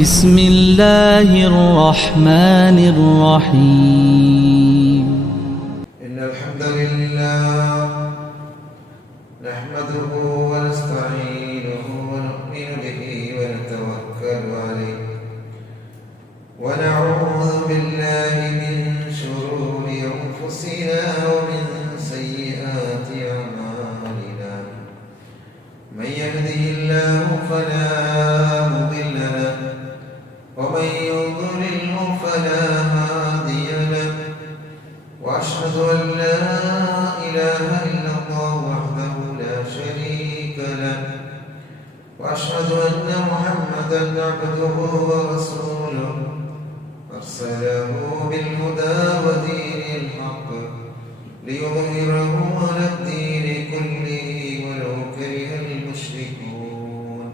بسم الله الرحمن الرحيم إن الحمد لله نحمده ونستعينه ونؤمن به ونتوكل عليه ونعوذ بالله من شرور أنفسنا ومن سيئات أعمالنا من يهده الله فلا مضل له ومن يضلله فلا هادي له وأشهد أن لا إله إلا الله وحده لا شريك له وأشهد أن محمدا عبده ورسوله أرسله بالهدى ودين الحق ليظهره على الدين كله ولو كره المشركون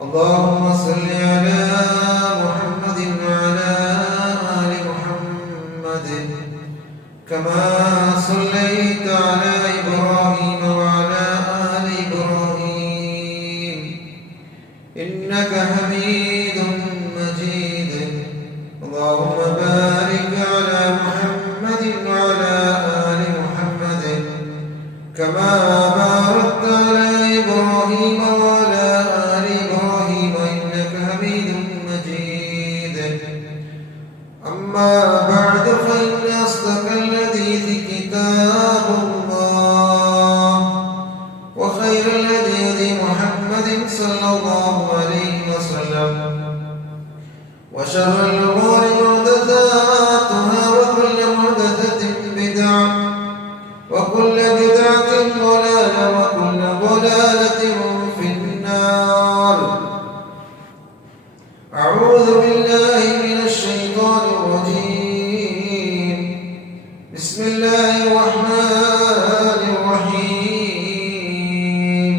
اللهم صل على محمد وعلى آل محمد كما صليت على إبراهيم وعلى آل إبراهيم إنك حميد مجيد اللهم بارك على محمد وعلى آل محمد كما باركت على إبراهيم وعلى آل إبراهيم إنك حميد مجيد أما بعد فإن أصدق الحديث كتاب الله وخير الهدي محمد صلى الله عليه وسلم وشر الأمور محدثاتها وكل محدثة بدعة وكل بدعة ضلالة وكل ضلالة في النار أعوذ بالله من الشيطان الرجيم بسم الله الرحمن الرحيم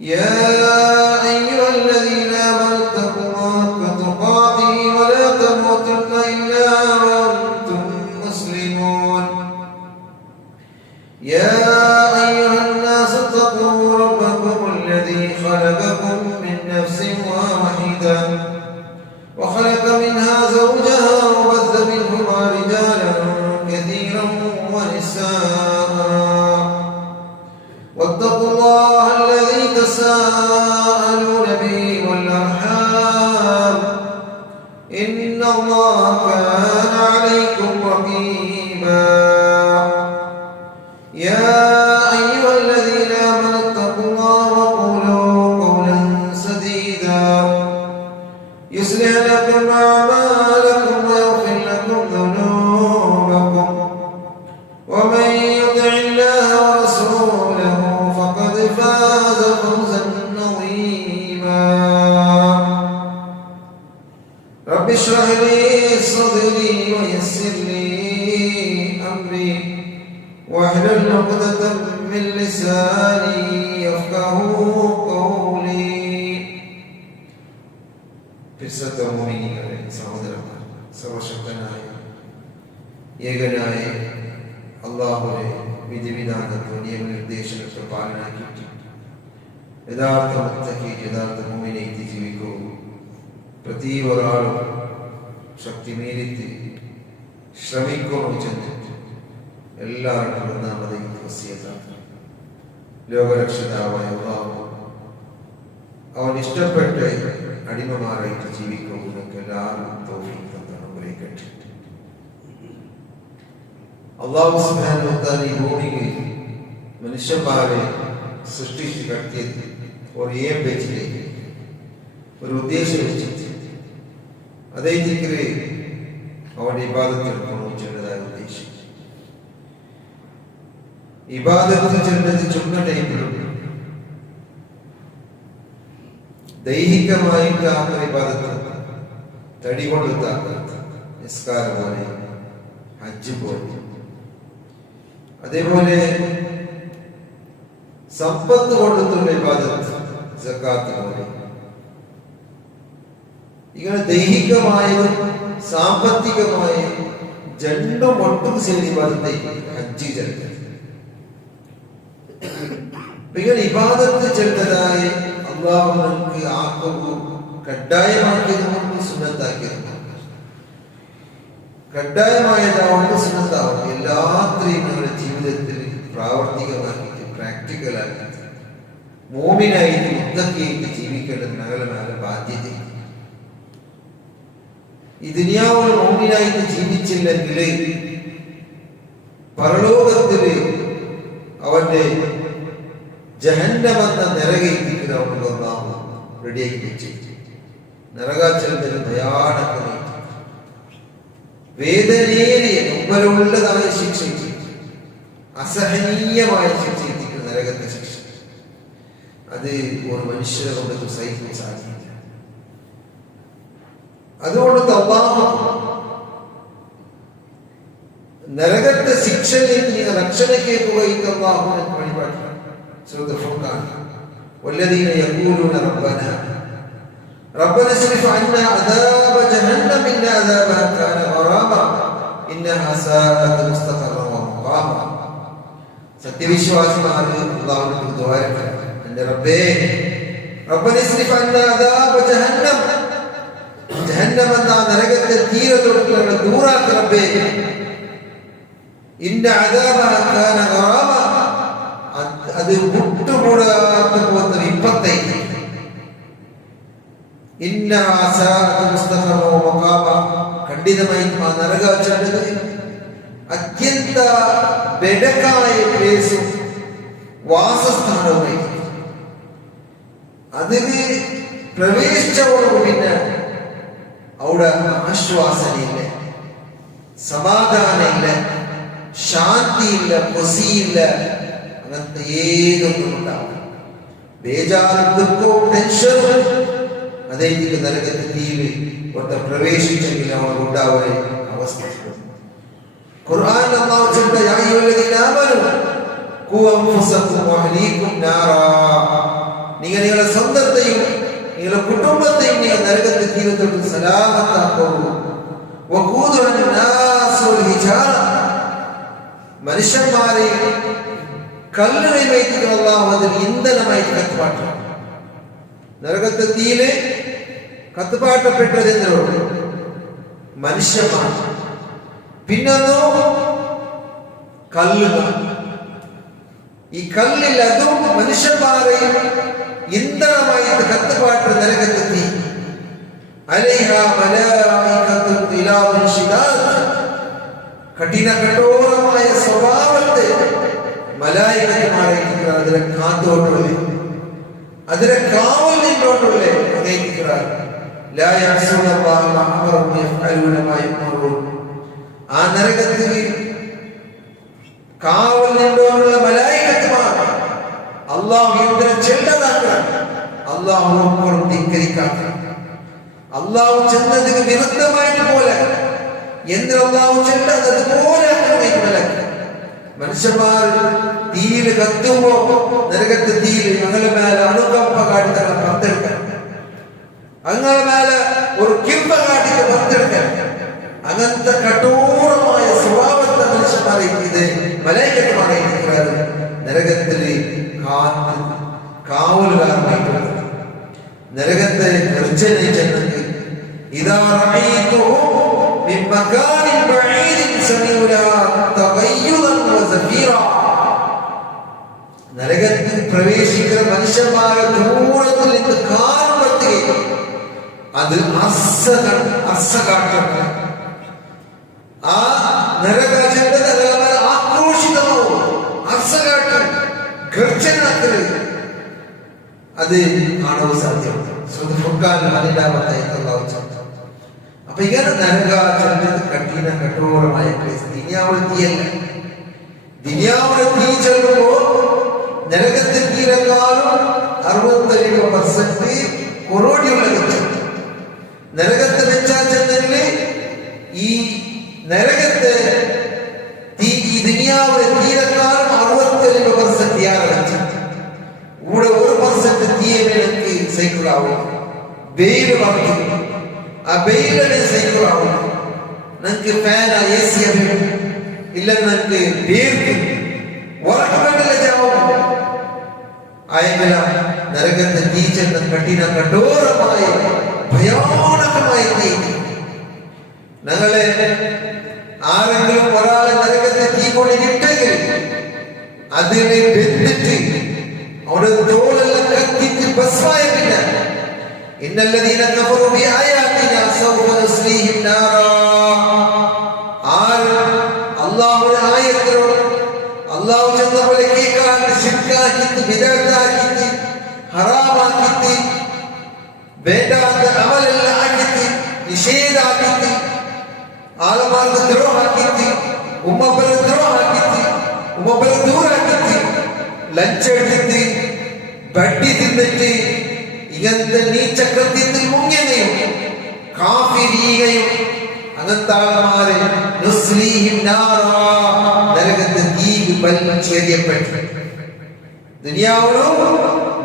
يا أيها الذين آمنوا اتقوا الله حق تقاته ولا تموتن إلا وأنتم مسلمون يا أيها الناس اتقوا ربكم الذي خلقكم من نفس واحدة وخلق منها زوجها وبث منهما رجالا كثيرا ونساء واتقوا الله الذي تساءلون به والأرحام إن الله كان عليكم رقيبا يا أيها الذين آمنوا اتقوا الله وقولوا قولا سديدا يصلح لكم أعمالكم ويغفر لكم ذنوبكم ومن يطع الله ورسوله فقد فاز فوزا عظيما رب اشرح لي صدري ويسر لي أمري واحلل عقدة من لساني يفقهوا قولي പിർസത്ത മോമിനികളെ സഹോദരന്മാർ സർവശക്തനായ ഏകനായ അല്ലാഹുവിന്റെ വിധിവിധാനത്തെ നിയമനിർദ്ദേശങ്ങളുടെ പാലനാക്കി യഥാർത്ഥ മുത്തഖി യഥാർത്ഥ മോമിനെ ജീവിക്കൂ പ്രതി ഒരാളും ശക്തി മീരിത്ത് ശ്രമിക്കണം ചെന്നിട്ട് എല്ലാവരും ഒന്നാമത് വസിയത്താണ് ലോകരക്ഷിതാവായ അല്ലാഹു അവൻ ഇഷ്ടപ്പെട്ട അടിമമാരായിട്ട് ജീവിക്കുന്നതൊക്കെ എല്ലാവരും തൗഫീഖ് അനുഗ്രഹിക്കട്ടെ. അല്ലാഹു സുബ്ഹാനഹു വ തആല ഈ ഭൂമിയിൽ മനുഷ്യന്മാരെ സൃഷ്ടിച്ച് കടത്തിയത് ഒരു ഏം വെച്ചിട്ട് ഒരു ഉദ്ദേശം വെച്ചിട്ട് അതേ ദിക്റ് അവന്റെ ഇബാദത്തിൽ കൊണ്ടുവച്ചതായ ഉദ്ദേശം ഇബാദത്ത് ചെന്നത് ചുമ്മാ ടൈപ്പിലും ദൈഹികമായിട്ട് ആക്കുന്ന ഇബാദത്ത് തടി കൊണ്ടുത്താക്കുന്ന നിസ്കാരം പോലെ ഹജ്ജ് പോലെ അതേപോലെ സമ്പത്ത് കൊണ്ടുത്തുള്ള ഇബാദത്ത് സക്കാത്ത് പോലെ ഇങ്ങനെ ദൈഹികമായതും സാമ്പത്തികമായും രണ്ടും ഒട്ടും ശരി ഇബാദത്തെ ഹജ്ജ് ചെലുത്തുന്നത് ഇങ്ങനെ ഇബാദത്ത് ചെലുത്തതായി അള്ളാഹു നമുക്ക് ആക്കവും കഡ്ഡായമാക്കിയതുകൊണ്ട് സുന്നത്താക്കിയതുകൊണ്ട് കഡ്ഡായമായതാവുകൊണ്ട് സുന്നത്താവും. എല്ലാത്തിനെയും നമ്മുടെ ജീവിതത്തിൽ പ്രാവർത്തികമാക്കിയിട്ട് പ്രാക്ടിക്കലാക്കിയിട്ട് മോമിനായിട്ട് മുത്തക്കിയായിട്ട് ജീവിക്കേണ്ടത് നല്ല ബാധ്യത. ഈ ദുനിയാവിൽ മോമിനായിട്ട് ജീവിച്ചില്ലെങ്കിൽ പരലോകത്തില് അവന്റെ ജഹന്നമെന്ന നരകയിലേക്ക് അവന് റെഡിയാക്കി വെച്ചു. നരകാചരണത്തിന് ഭയാനകമായി വേദനയേറിയ മുമ്പലുള്ളതായ ശിക്ഷ, അസഹനീയമായ ശിക്ഷ, നരകത്തെ ശിക്ഷ. അത് ഒരു മനുഷ്യരെ കൊണ്ട് സഹിക്കാൻ സാധിക്കില്ല. അതുകൊണ്ട് അല്ലാഹു നരകത്തെ ശിക്ഷയിലേക്ക് നിങ്ങൾ രക്ഷണക്കേക്കുകയും അല്ലാഹുവിനെ വഴിപാടില്ല. സൂറത്തുൽ ഫുർഖാൻ വല്ലദീന യഖൂലൂന റബ്ബനാ ഇസ്രിഫ് അന്നാ അദാബ ജഹന്നം ഇന്ന അദാബഹാ കാന ഗറാമ ഇന്നഹാ സാഅത് മുസ്തഖറൻ വ മുഖാമ. സത്യവിശ്വാസിമാർ അല്ലാഹുവിനോട് ദുആ ചെയ്യണം. എൻ്റെ റബ്ബേ, റബ്ബനാ ഇസ്രിഫ് അന്നാ അദാബ ജഹന്നം, ജഹന്നം എന്ന നരകത്തെ തീരെ തൊട്ടുള്ള ദൂരാക്ക് റബ്ബേ. ഇന്ന അദാബഹാ കാന ഗറാമ, അത് വിട്ടുകൂടാത്ത പോകുന്ന വിപത്തെ. ഇന്നഹാ സാഅത് മുസ്തഖറൻ വ മുഖാമ, ഖണ്ഡിതമായും ആ നരകാചരണത് അത്യന്ത ബെടക്കായ പ്ലേസും വാസസ്ഥാനവുമായി. അതിന് പ്രവേശിച്ചവർക്ക് പിന്നെ അവിടെ ആശ്വാസനയില്ല, സമാധാനമില്ല, ശാന്തിയില്ല, പൊസിയില്ല, അങ്ങനത്തെ ഏതൊന്നും ഉണ്ടാവില്ല. ബേജാറും ദുഃഖവും ടെൻഷനും അതേക്ക് നരകത്തെ തീയിൽ ഒട്ട് പ്രവേശിച്ചെങ്കിൽ അവർ ഉണ്ടാവുന്ന അവസ്ഥ. ഖുർആൻ അല്ലാഹു ചൊല്ലുന്നു, യാ അയ്യുഹല്ലദീന ആമനൂ ഖൂ അൻഫുസകും വഅഹ്ലീകും നാറാ, നിങ്ങൾ നിങ്ങളുടെ സ്വന്തത്തെയും നിങ്ങളുടെ കുടുംബത്തെയും നിങ്ങൾ നരകത്തെ തീരത്തോട്ട് സലാമത്താക്കൂ. വഖൂദുഹാ അന്നാസു വൽ ഹിജാറ, മനുഷ്യന്മാരെ കല്ലുകളിലേക്ക് അല്ലാഹു അതിന് ഇന്ധനമായി കത്തുപാട്ടു. നരകത്തെ തീയില് കത്തുപാട്ടപ്പെട്ടത് എന്തിനോട്? മനുഷ്യന്മാർ. പിന്നൊന്നു കല്ലുകൾ. ഈ കല്ലിൽ അതും മനുഷ്യന്മാരെയും ഇന്ധനമായി കത്തുപാട്ട് നരകത്തെത്തി. അലൈഹാ മലായികത്തുൻ ഗിലാദുൻ ശിദാദ്, കഠിന കഠോരമായ സ്വഭാവത്തെ മലായികമാരെ അതിനെ കാത്തോട്ടുള്ളേ, അതിനെ കാവൽ നിന്നോട്ടുള്ള അനേകിക്கிறார். ലാ യഅ്സുന അല്ലാഹ മാ അമറഹും യഫ്അലൂന മാ യുഅ്മറൂൻ. ആ നരകത്തിൽ കാവൽ നിന്നോട്ടുള്ള മലായികമാർ അല്ലാഹു എന്തിനെ ചെല്ലതാക്കാൻ, അല്ലാഹു ധിക്കരിക്കാത്ത, അല്ലാഹു ചെന്നതിന് വിരുദ്ധമായിട്ട് പോലെ എന്തിന് അല്ലാഹു ചെല്ലത് പോലെ മനുഷ്യന്മാർ തീയിൽ കത്തുമ്പോ നരകത്തെ തീയിൽ ഞങ്ങളുടെ മേലെ അണുകമ്പ കാട്ടി പുറത്തെടുക്കാൻ, അങ്ങനെ മേലെ ഒരു കിമ്പ കാട്ടിക്ക് പുറത്തെടുക്കാൻ, അങ്ങനത്തെ കഠോരമായ സ്വഭാവത്തെ മനുഷ്യന്മാരെ ഇത് മലൈക്കന്മാരെ നരകത്തില് കാവലുകാരനായിട്ടുള്ളത്. നരകത്തെ ഗർജന ചെന്നത് ഇദാ റഅയ്തുഹു മിൻ മകാനിൻ ബഈദിൻ സമീഉലാ തഗയ്യുദൻ വസഫീറാ. നരകത്തിൽ പ്രവേശിക്കുന്ന മനുഷ്യന്മാരെ ദൂരത്തിൽ നിന്ന് കാണുമ്പോഴത്തേക്ക് അത് അർസകാട്ടം. ആ നരകാചരണ ആക്രോശിതമാവും, അർസകാട്ടം, ഗർജനാക്കല് അത് കാണാൻ സാധ്യമാണ്. അപ്പൊ ഇങ്ങനെ നരകാചരണത്തിൽ കഠിന കഠോരമായ ദുനിയാവിലെത്തിയല്ല. ദുനിയാവിലെത്തി ചെല്ലുമ്പോ നരകത്തിൽ തീരെക്കാളും 67% കൊറോടിയുള്ള വെച്ചു. നരകത്തെ വെച്ചാൽ ചെന്നതില് ഈ നരകത്തെ ഈ ദുനിയാവിലെ തീരെക്കാളും 67% യാറെ വെച്ചു. കൂടെ 1% തീയെ എനിക്ക് സൈക്കിൾ ആവും. വെയിൽ വർക്കും, ആ വെയിലെ സൈക്കിൾ ആവും. നിങ്ങക്ക് ഫാൻ AC ഇല്ല, നിങ്ങക്ക് വീർക്ക് ഉറക്കമല്ല ചാവും. ആയെങ്കില നരകത്തെ തീ ചെന്ന കഠിന കഠോരമായ ഭയാനകമായ തീ. ഞങ്ങളെ ആരെങ്കിലും ഒരാളെ നരകത്തെ തീ കൊണ്ടിട്ടെങ്കിൽ അതിനെ ബന്ധിട്ട് അവരുടെ തോളെല്ലാം കത്തിച്ച് ഭസ്മായ പിന്നെ ഇന്നല്ലദീന കഫറു ബിആയാതിനാ സൗഫ നുസ്ലീഹിം നാറാ. അല്ലാഹുവിന്റെ ആയത്തിനോട് അല്ലാഹു ചെന്ന പോലെ കേൾക്കാണ്ട് ശിർക്കാക്കിയിട്ട് ബിദഅത്താക്കിയിട്ട് ഹറാമാക്കിയിട്ട് വേണ്ടാത്ത അമലെല്ലാം ആക്കിയിട്ട് നിഷേധാക്കിയിട്ട് ആളുമാർക്ക് ദ്രോഹാക്കിയിട്ട് ഉമ്മപ്പനെ ദ്രോഹാക്കിയിട്ട് ഉമ്മപ്പനെ ദൂരാക്കിയിട്ട് ലഞ്ചെടുത്തിട്ട് ബഡ്ഡി തിന്നിട്ട് ഇങ്ങനത്തെ നീച്ചക്കൃത്യത്തിൽ മുങ്ങിയനെയും കാഫിരീകയും അങ്ങനത്തെ ആൾമാരെ നരകത്തെ തീക്ക് വലിച്ചെറിയപ്പെട്ടു. ദുനിയാവിലും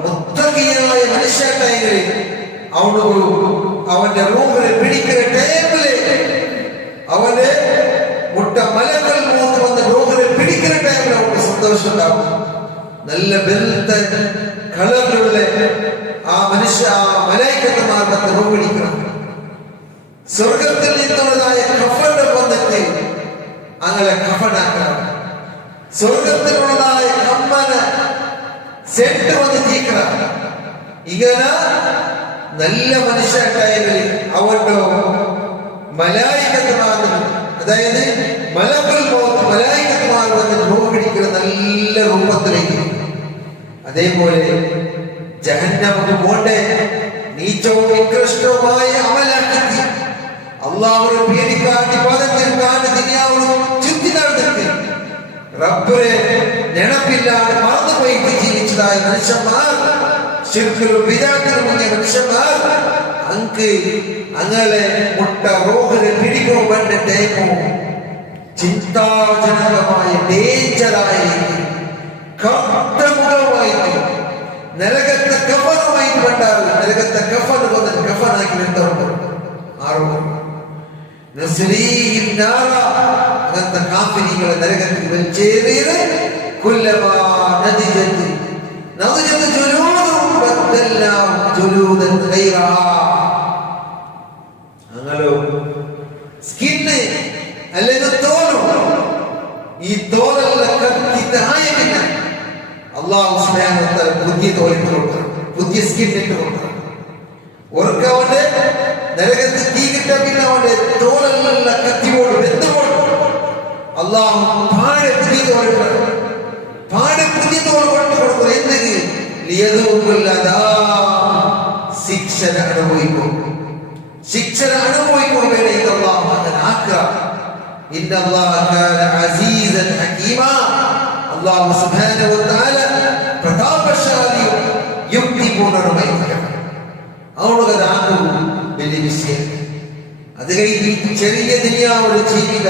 മുത്തഖിയായ മനുഷ്യട്ടായെങ്കിൽ അവന്റെ റൂഹിനെ പിടിക്കുന്ന ടൈമില് അവന്റെ മുട്ട മലകൾ മൂന്ന് വന്ന് റൂഹിനെ പിടിക്കുന്ന ടൈമിൽ അവർക്ക് സന്തോഷം ഉണ്ടാവും. നല്ല ബെൽത്ത കളറിലുള്ള ആ മലൈക്കന്മാർ വന്ന് റൂഹ് പിടിക്കണം. സ്വർഗത്തിൽ നിന്നുള്ളതായ കഫൻ വന്നിട്ട് അങ്ങനെ കഫനാക്കണം. സ്വർഗത്തിലുള്ളതായ കമ്മന സെറ്റ് വന്ന് തീക്കണം. ഇങ്ങനെ നല്ല മനുഷ്യട്ടായെങ്കിൽ അവന്റെ മലായികന്മാർ, അതായത് മലക്കുൽ മൗത്ത് മലായികന്മാർ വന്ന് റൂഹ് പിടിക്കുന്ന നല്ല രൂപത്തിലേക്ക്. അതേപോലെ ജഹന്നമക്ക് പോണ്ടേ നീച്ചവും നികൃഷ്ടവുമായ അമലാക്കി അള്ളാഹുവിനെ പേടിക്കാണ്ടി പദത്തിനും കാണ്ട് ദുനിയാവിലും ചുറ്റി നടന്നിട്ട് റബ്ബിനെ നെനപ്പില്ലാതെ മറന്നുപോയിട്ട് ജീവിച്ചതായ മനുഷ്യന്മാർ, ശിർക്കിലും ബിദഅത്തിലും മുങ്ങിയ മനുഷ്യന്മാർ അങ്ങനെ മുട്ട റോഹിനെ പിടിക്കുമോ വേണ്ട ടൈമോ ചിന്താജനകമായ ഡേഞ്ചറായ കർത്തമുഖമായിട്ട് നരകത്തെ കഫനുമായിട്ട് കണ്ടാൽ നരകത്തെ കഫൻ വന്ന് കഫനാക്കി നിർത്തുന്നു. ആറോ അങ്ങനത്തെ കാഫിരികളെ നരകത്തിൽ വലിച്ചേറിയത് കുല്ലമാ നദിജത്ത് ജുലൂദും ബദ്ദൽനാഹും ജുലൂദൻ ഗൈറഹാ. അങ്ങനോ സ്കിന്ന് അല്ലെങ്കിൽ തോലും ഈ തോലെല്ലാം കത്തിത്തായ പിന്നെ അല്ലാഹു സുബ്ഹാനഹു വ തആല പുതിയ തോലിട്ട് കൊടുക്കണം, പുതിയ സ്കിന്നിട്ട് കൊടുക്കണം. ഓർക്കവന്റെ നരകത്തിൽ തീ കിട്ടാൻ പിന്നെ അവന്റെ തോലെല്ലാം കത്തിയോട് വെന്തുകൊണ്ട് അല്ലാഹു പാടെ പുതിയ തോലിട്ട് പാടെ പുതിയ തോൽ കൊണ്ട് കൊടുക്കണം. എന്തെങ്കിലും ശിക്ഷ അനുഭവിക്കും, ശിക്ഷ അനുഭവിക്കും വേണ്ടി അല്ലാഹു അങ്ങനെ ആക്കുക. ഇന്നല്ലാഹ കാന അസീസൻ ഹകീമാ. അല്ലാഹു സുബ്ഹാനഹു വ തആല പ്രതാപശാലിയും യുക്തിപൂർണ്ണനുമായിരിക്കണം. അവളുടെ ആകും വലിയ വിഷയം. അത് കഴിഞ്ഞ് ചെറിയ ദുനിയാവിലെ ജീവിത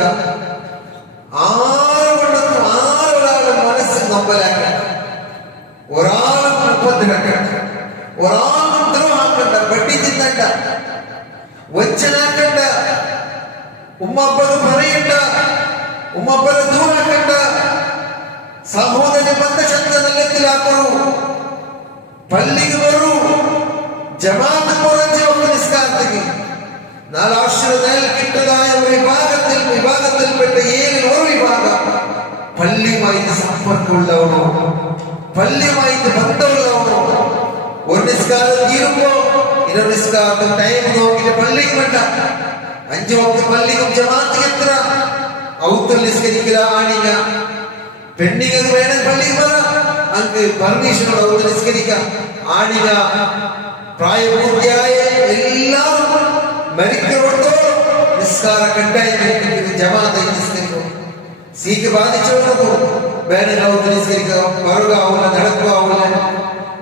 ആരോടൊന്നും ആരൊരാളും മനസ്സ് നമ്പലാക്കണ്ട, ഒരാളും ഉപദ്രവക്കണ്ട, ഒരാളും ദ്രോഹാക്കണ്ട, വെട്ടി തിന്നണ്ട, വഞ്ചനാക്കണ്ട, ഉമ്മപ്പത് പറയണ്ട, ഉമ്മപ്പത് ദൂരാക്കണ്ട, സഹോദര ബന്ധശക്തി നിലത്തിലാക്കൂ, പള്ളിക്ക് വരൂ, ജമാഅത്ത് കുറച്ച് നിസ്കാരത്തിന് നാലാശ്വര നേൽ കിട്ടതായ ഒരു വിഭാഗത്തിൽപ്പെട്ട ഏഴിൽ ഒരു വിഭാഗം പള്ളിയുമായിട്ട് സമ്പർക്കമുള്ളവണോ, പള്ളിയുമായിട്ട് ബന്ധമുള്ളവണോ. ഒരു നിസ്കാരം തീരുമ്പോ ഇതൊരു നിസ്കാരത്തിന് ടൈം നോക്കിയിട്ട് പള്ളിക്ക് വേണ്ട. 5 വക്ത് പള്ളിക്കും ജമാഅത്ത് എത്ര ഔത്തൽ നിസ്കരിക്കല ആണില്ല. പെണ്ണിങ്ങൾ വേണം പള്ളിക്ക് വരാം, അങ്ങ് പെർമിഷനോട് ഔത്തൽ നിസ്കരിക്കാം ആണില്ല. പ്രായപൂർത്തിയായ എല്ലാവരും മരിക്കോടത്തോളം നിസ്കാര കെട്ടായി ജമാഅത്ത് നിസ്കരിക്കും. സീക്ക് ബാധിച്ചവർക്ക് വേണം ഔത്തൽ നിസ്കരിക്കുക, മറുകാവില്ല, നടക്കാവില്ല,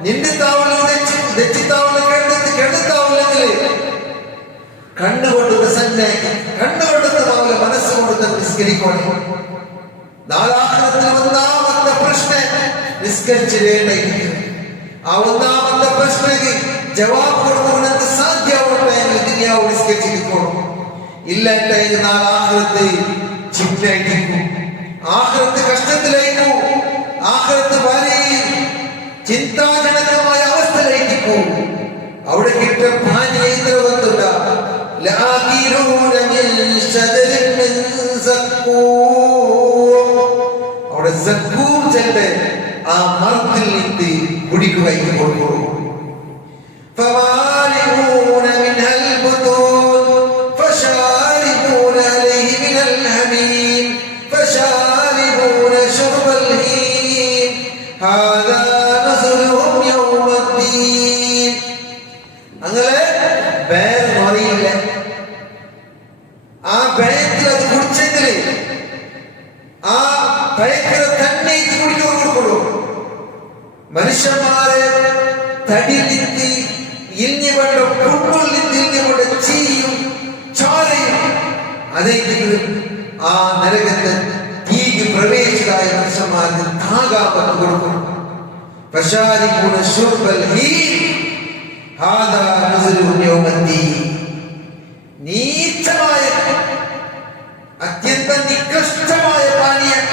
നിന്നിത്താവില്ല, തെച്ചിത്താവില്ല, കെടുത്താവില്ലെങ്കിൽ കണ്ണുകൊണ്ട് കണ്ണുകൊണ്ടുമാവില്ല, മനസ്സുകൊണ്ട് നിസ്കരിക്കണം. നാലാഹത്തിൽ ഒന്നാമത്തെ പ്രശ്നം നിസ്കരിച്ചിടേണ്ടിയിരിക്കും. ആ ഒന്നാമത്തെ പ്രശ്നത്തിന് ജവാബ് കൊടുക്കുന്നതിന് സാധ്യമാവട്ടെങ്കിൽ ദുനിയാവ് നിസ്കരിച്ചിരിക്കണം. ഇല്ലാട്ടെങ്കിൽ നാലാഹത്തെ ചിന്നായിരിക്കും, ആഖിറത്ത് കഷ്ടത്തിലേക്കും, ആഖിറത്ത് വലിയ ചിന്താജനകമായ അവസ്ഥയിലേക്കും. അവിടെ കിട്ടിയ പാനീയ ഇത്ര ബന്ധുണ്ട അവിടെ സക്കൂം ചെണ്ട് ആ മരത്തിൽ നിന്ന് കുടിക്കുകയും കൊടുക്കും. فمالئون منها البطون فشاربون عليه من الحميم فشاربون شرب الهيم هذا نزلهم يوم الدين. അങ്ങനെ ബേർ മറിയില്ല. ആ ബേത്തിൽ അത് കുടിച്ചെങ്കിൽ ആ ഭയങ്കര തന്നെ കുടിക്കൊള്ളൂ. മനുഷ്യന്മാരെ തടിലിത്തി ഇഞ്ഞുകൊണ്ട പുണ്ണുള്ളിൽ ഇഞ്ഞുകൊണ്ട് ചീയും ചോരയും അതെങ്കിലും ആ നരകത്ത് തീക്ക് പ്രവേശിച്ചതായ മനുഷ്യന്മാർക്ക് താകാപത്ത് കൊടുക്കും. ഫശാരിബൂന ശുർബൽ ഹീം ഹാദാ നസ്ലുഹും യൗമദ്ദീൻ. നീചമായ അത്യന്തം നികൃഷ്ടമായ പാനീയം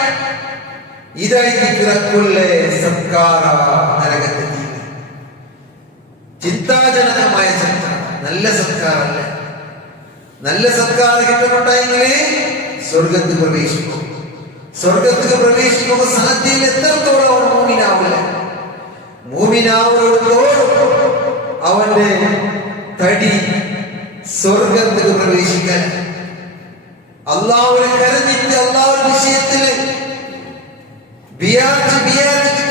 ഇതായിരിക്കും സർക്കാർ നരകത്തെ. ചിന്താജനകമായ സർക്കാർ, നല്ല സർക്കാരല്ല. നല്ല സർക്കാർ കിട്ടുന്നുണ്ടെങ്കിൽ സ്വർഗത്തിൽ പ്രവേശിക്കും. സ്വർഗത്തിൽ പ്രവേശിക്കുമ്പോൾ സാധ്യത എത്രത്തോളം അവൻ മൂമിനാവില്ല. മൂമിനാവുന്നതോടും അവന്റെ തടി സ്വർഗത്തിൽ പ്രവേശിക്കാൻ അള്ളാഹുവിനെ കരഞ്ഞിട്ട് അള്ളാഹുവിന്റെ വിഷയത്തിൽ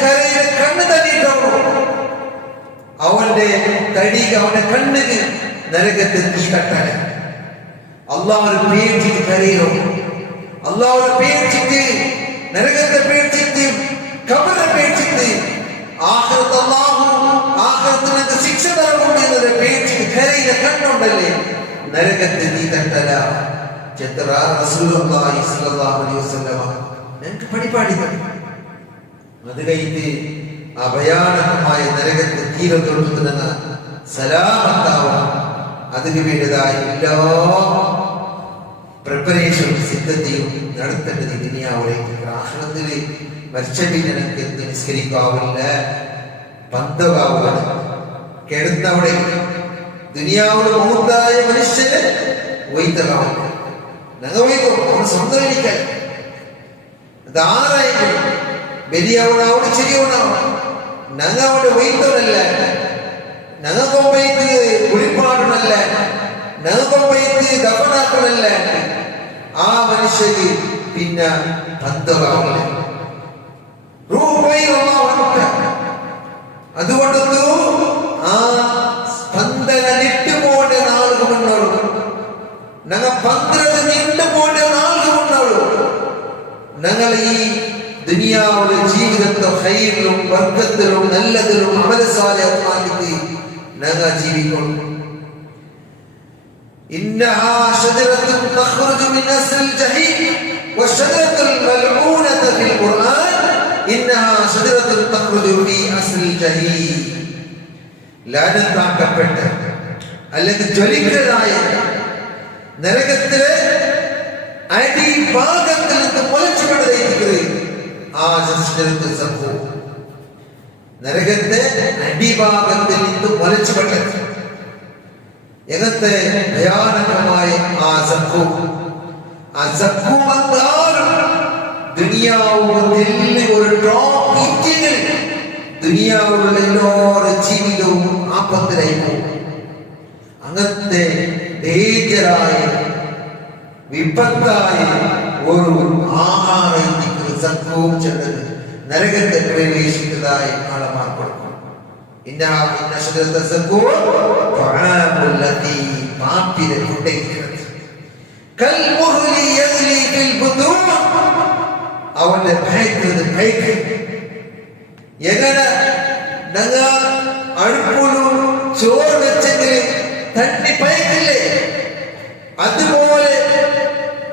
കരയിലെ കണ്ണ് തന്നിട്ടുള്ളൂ. അവന്റെ തടിക അവന്റെ കണ്ണിന് നരകത്തെ തീ തട്ടാൻ അള്ളാഹുവിനെ പേടിച്ചിട്ട് കരയോ, അള്ളാഹുവിനെ പേടിച്ചിട്ട് നരകത്തെ പേടിച്ചിട്ട് ഖബറിനെ പേടിച്ചിട്ട് ആഖിറത്ത് ആഖിറത്തിന് ശിക്ഷ തരുന്നുണ്ട് എന്നതിനെ പേടിച്ചിട്ട് കരയിലെ കണ്ണുണ്ടല്ലേ നരകത്തെ തീ തട്ടല. റസൂലുള്ളാഹി സ്വല്ലല്ലാഹു അലൈഹി വസല്ലം ഞങ്ങൾക്ക് പടിപാടി തന്നു. അത് കഴിഞ്ഞ് ആ ഭയാനകമായ നരകത്തെ തീരത്തൊടുത്ത് നിന്ന് സലാമത്താവണം. അതിനു വേണ്ടതായ എല്ലാ പ്രിപ്പറേഷനും സിദ്ധതയും നടത്തേണ്ടത് ദുനിയാവിലേക്ക്. ആഖിറത്തിൽ മരിച്ചവി നിനക്ക് നിസ്കരിക്കാവില്ല, പന്തകാവുക കിടന്നവിടെ. ദുനിയാവിൽ മൂത്തായ മനുഷ്യന് വൈത്തകാവില്ല. ഞങ്ങൾ വൈകോ അവന് സ്വന്തം ഇരിക്കാൻ അതാരായെങ്കിലും വലിയവനാവണം ശരിയവനാവണം. ഞങ്ങൾ അവിടെ വൈത്തവനല്ല, ഞങ്ങൾക്കൊമ്പയത്ത് കുളിപ്പാടനല്ല, ഞങ്ങൾക്കൊമ്പയത്ത് ദഫനാക്കണല്ല. ആ മനുഷ്യര് പിന്നെ പന്തകാവില്ല. അതുകൊണ്ടൊന്നു ആ സ്പന്ദന നിട്ടുപോണ്ട നാളുകൾ മുന്നോളൂ. ഞങ്ങൾ 12 നിട്ടുപോണ്ട നാളുകൾ മുന്നോളൂ. ഞങ്ങൾ ഈ ദുനിയാവിലെ ജീവിതത്തെ ഖൈറിലും ബർക്കത്തിലും നല്ലതിലും അമലസാലിഹ്യമാക്കി ഞങ്ങൾ ജീവിക്കണം. ഇന്നഹാ ശജറത്തുൻ തഖ്റുജു മിൻ അസ്ലിൽ ജഹീം വശജറത്തുൽ മൽഊനത ഫിൽ ഖുർആൻ ഇന്നഹാ ശജറത്തുൻ തഖ്റുജു ഫീ അസ്ലിൽ ജഹീം. ലാനത്താക്കപ്പെട്ട അല്ലെങ്കിൽ ജ്വലിക്കലായ നരകത്തിലെ അടിഭാഗത്തിൽ നിന്ന് മുളച്ചുകൊണ്ടേയിരിക്കുന്നത് ആ ശജറത്തുൽ സഖൂം. നരകത്തെ അടിഭാഗത്തിൽ നിന്ന് മുളച്ചുകൊണ്ടത് എങ്ങനത്തെ ഭയാനകമായ ആ സഖൂം. ആ സഖൂം എന്താലും ദുനിയാവിൽ ഒരു ഡ്രോപ്പ് ഇറ്റിങ്ങിൽ ദുനിയാവിലുള്ള എല്ലാവരുടെ ജീവിതവും ആപത്തിലായി പോകും. അങ്ങനത്തെ ഡേഞ്ചറായ വിപത്തായ ഒരു ആഹാരം സഖൂം ചെന്നത് നരകത്തെ പ്രവേശിക്കുന്നതായി ആളമാർ കൊടുക്കും. പാപ്പിനെ കൊണ്ടേക്കുന്നത് അവന്റെ ഭയക്കുന്നത് ഭയക്കും. എങ്ങനെ ഞങ്ങ അടുപ്പൊരു ചോറ് വെച്ചെങ്കിൽ തണ്ണി ഭയക്കില്ലേ, അതുപോലെ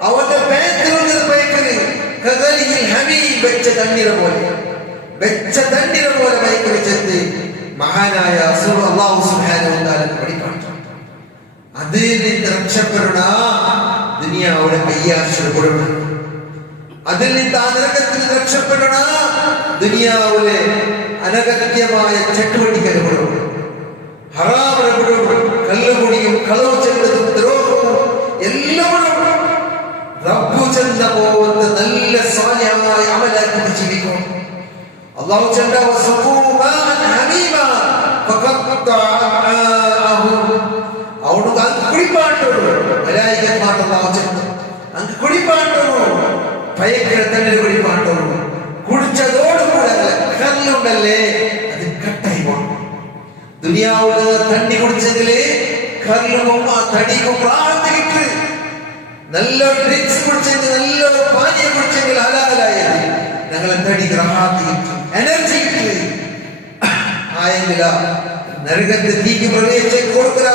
അവന്റെ ഭയത്തിലുള്ളത് ഭയക്കല് വെച്ച തണ്ണീരെ പോലെ ഭയക്ക് വെച്ചത് മഹാനായ അല്ലാഹു സുബ്ഹാനഹു വ തആല പഠിപ്പാണ്. അതിൽ നിന്ന് രക്ഷപ്പെടണ ദുനിയാവിലെ കയ്യാശപ്പെടും. അതിൽ നിന്ന് ആ നരകത്തിൽ രക്ഷപ്പെടണ ദുനിയാവിലെ അനഗത്യമായ ചട്ടുവട്ടിക്കലുകളും ഹറാമിടപെടും, കല്ലുകുടിയും കളവ് ചെല്ലതും ദ്രോഹവും എല്ലാവരും റബ്ബു ചെന്ന പോലത്തെ നല്ല സാലിഹായ അമലാക്കി ജീവിക്കും. അല്ലാഹു ചെണ്ട അവനക്ക് അങ്ങ് കുടിപ്പാട്ടുള്ളൂ. മലായികന്മാരുടെ അല്ലാഹു ചെണ്ട അങ്ങ് കുടിപ്പാട്ടുള്ളൂ. ഭയങ്കര തന്നെ കുടിപ്പാട്ടുള്ളൂ. കുടിച്ചതോടുകൂടെ കല്ലുണ്ടല്ലേ അത് കട്ടായി പോകും. ദുനിയാവില് തണ്ണി കുടിച്ചെങ്കില് കല്ലും ആ തടിക്കും പ്രാർത്ഥിക്കിട്ട് നല്ലൊരു ഡ്രിങ്ക്സ് കുടിച്ചെങ്കിൽ നല്ലൊരു പാനീയം കുടിച്ചെങ്കിൽ ഹലാലായത് ഞങ്ങളെ തടിക്ക് റാഹത്തിട്ട് എനർജി കിട്ടി ആയെങ്കില നരകത്തെ തീക്ക് പ്രവേശിച്ച് കൊടുക്കുക.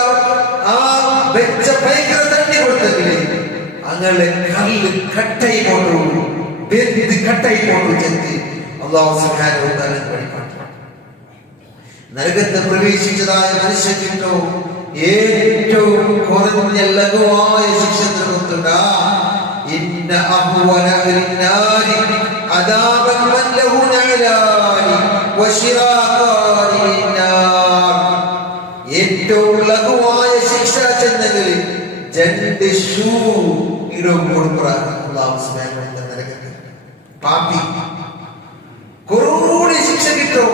ആ വെച്ച ഭയങ്കര തണ്ണി കൊടുത്തെങ്കില് അങ്ങനെ കല്ല് കട്ടായി പോണ്ടു, കട്ടായി പോണ്ടു ചെത്തി അല്ലാഹു സുബ്ഹാനഹു വ തആല പഠിപ്പാണ്. നരകത്തെ പ്രവേശിച്ചതായ മനുഷ്യർക്കോ ഏറ്റവും കുറഞ്ഞ ലഘുവായ ശിക്ഷ നൽകുന്നുണ്ട്. ഇന്ന അഹ്വന അൽനാരി അദാബൻ മൻ ലഹു നഅലാനി വശിറാഖാനി മിന്നാർ. ഏറ്റവും ലഘുവായ ശിക്ഷ ചെന്നെങ്കിൽ രണ്ട് ഷൂ ഇടും കൊടുക്കുറാണ് അല്ലാഹു സുബ്ഹാനഹു വ തആല നരകത്തിൽ. പാപി കുറോടി ശിക്ഷ കിട്ടും.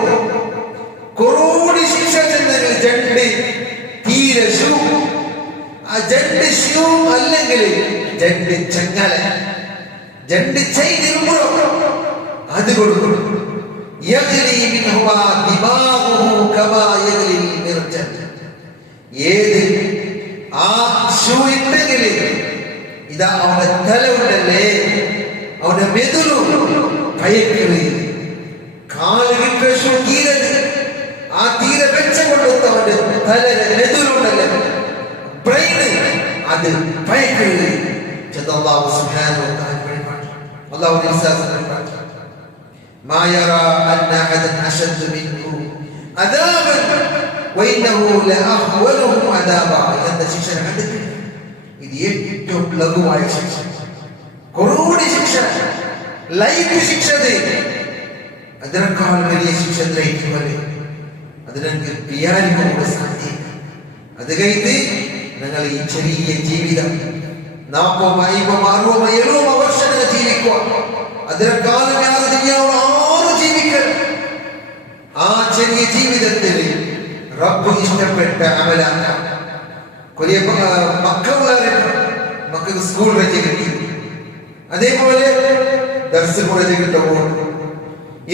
കുറോടി ശിക്ഷ ചെന്നെങ്കിൽ രണ്ട് തീരെ ഷൂ, ആ രണ്ട് ഷൂ അല്ലെങ്കിൽ രണ്ട് ചങ്ങല, രണ്ട് ചൈതിരുമ്പോ അത് കൊടുക്കും. ഏത് ആ ഷൂ ഇട്ടെങ്കിൽ ഇതാ അവന്റെ തല ഉണ്ടല്ലേ, അവന്റെ മെതുലു ഭയക്കറ്. കാല് കിട്ട ഷൂ തീരത്, ആ തീരെ വെച്ച കൊണ്ടുവന്ന് അവന്റെ തല മെതുലുണ്ടല്ലേ ബ്രെയിന് അത് ഭയക്കറ്. അല്ലാഹു സുബ്ഹാനഹു വ തആല പഠിപ്പാണ്. അല്ലാഹു നിസാസ ما يرى أن أحدا أشد منه عذابا وإنه لأهولهم عذابا. إذا ശിക്ഷ കണ്ടിട്ടില്ല. ഇത് ഏറ്റവും ലഘുവായ ശിക്ഷ, കുറോടി ശിക്ഷ, ലൈഫ് ശിക്ഷ. അതിനേക്കാൾ വലിയ ശിക്ഷ അതിനൊക്കെ പിയാരിനോട് സാധ്യത. അത് കഴിഞ്ഞ് ഞങ്ങൾ ഈ ചെറിയ ജീവിതം 40, 50, 60, 70 വർഷങ്ങൾ ജീവിക്കുക. അതിനേക്കാളും ആറ് ജീവിക്കൽ. ആ ചെറിയ ജീവിതത്തിൽ റബ്ബ് ഇഷ്ടപ്പെട്ട അമലാക്കാം. കൊറിയ മക്കൾക്ക് സ്കൂൾ വെച്ച് കിട്ടി, അതേപോലെ ദർസ് കോളേജ് കിട്ടുമ്പോൾ